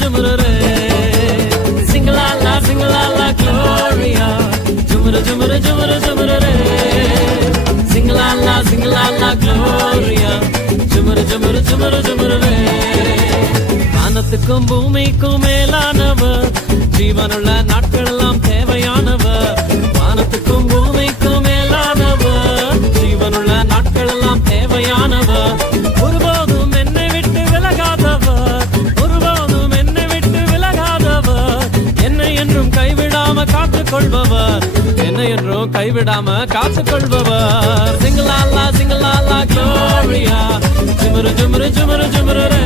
ஜுமுரு ரே சிங்கலாலா சிங்கலாலா Gloria ஜுமுரு ஜுமுரு ஜுமுரு ஜுமுரு ரே சிங்கலாலா சிங்கலாலா Gloria ஜுமுரு ஜுமுரு ஜுமுரு ஜுமுரு ரே வானத்துக்கும் பூமிக்கும் மேலானவர் ஜீவனுள்ள நாட்கள் எல்லாம் தேவையானவர் வானத்துக்கும் பூமிக்கும் மேலானவர் ஜீவனுள்ள நாட்கள் எல்லாம் தேவையானவர் ஒருபோதும் என்னை விட்டு விலகாதவர் ஒருபோதும் என்னை விட்டு விலகாதவர் என்னை என்றும் கைவிடாம காத்துக்கொள்பவர் என்னை என்றும் கைவிடாம காத்துக்கொள்பவர் சிங்கலாலா சிங்கலாலா க்ளோரியா ஜுமுரு ஜுமுரு ஜுமுரு ஜுமுரு ரே